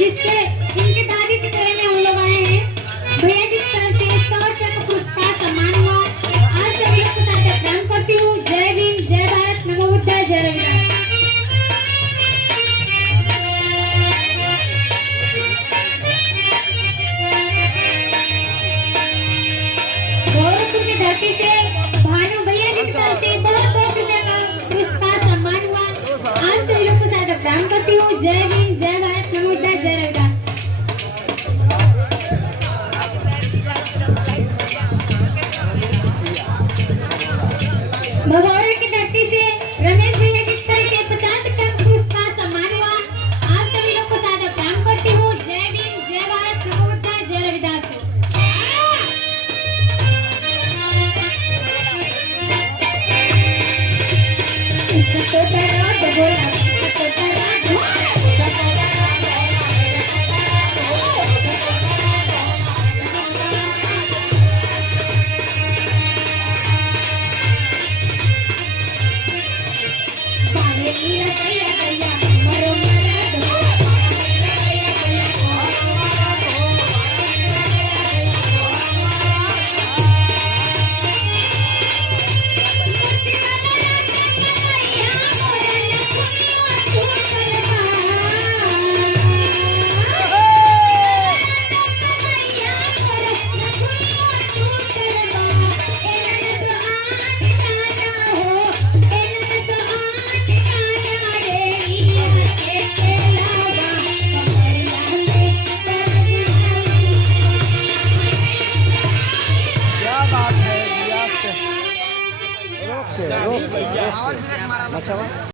जिसके इनके दादी की तरह में हम लोग आए हैं। भैया जी की तरफ से 100 रुपये का पुरस्कार सम्मान हुआ। आज सभी लोग को साथ प्रणाम करती हूँ। जय भीम, जय भारत, नमो बुद्धाय, जय रविदास। गोरखपुर की धरती से भानु भैया जी की तरफ से बहुत रुपये का पुरस्कार सम्मान हुआ। आज सभी लोग को साथ प्रणाम करती हूँ। जय भीम, जय भारत, नमो बुद्धाय, जय रविदास। भगौरा की धरती से रमेश भैया की तरफ से 50 रुपये का पुरस्कार सम्मान हुआ। आप सभी लोग को सादर प्रणाम करती हूँ। जय भीम, जय भारत, नमो बुद्धाय, जय रविदास। रोक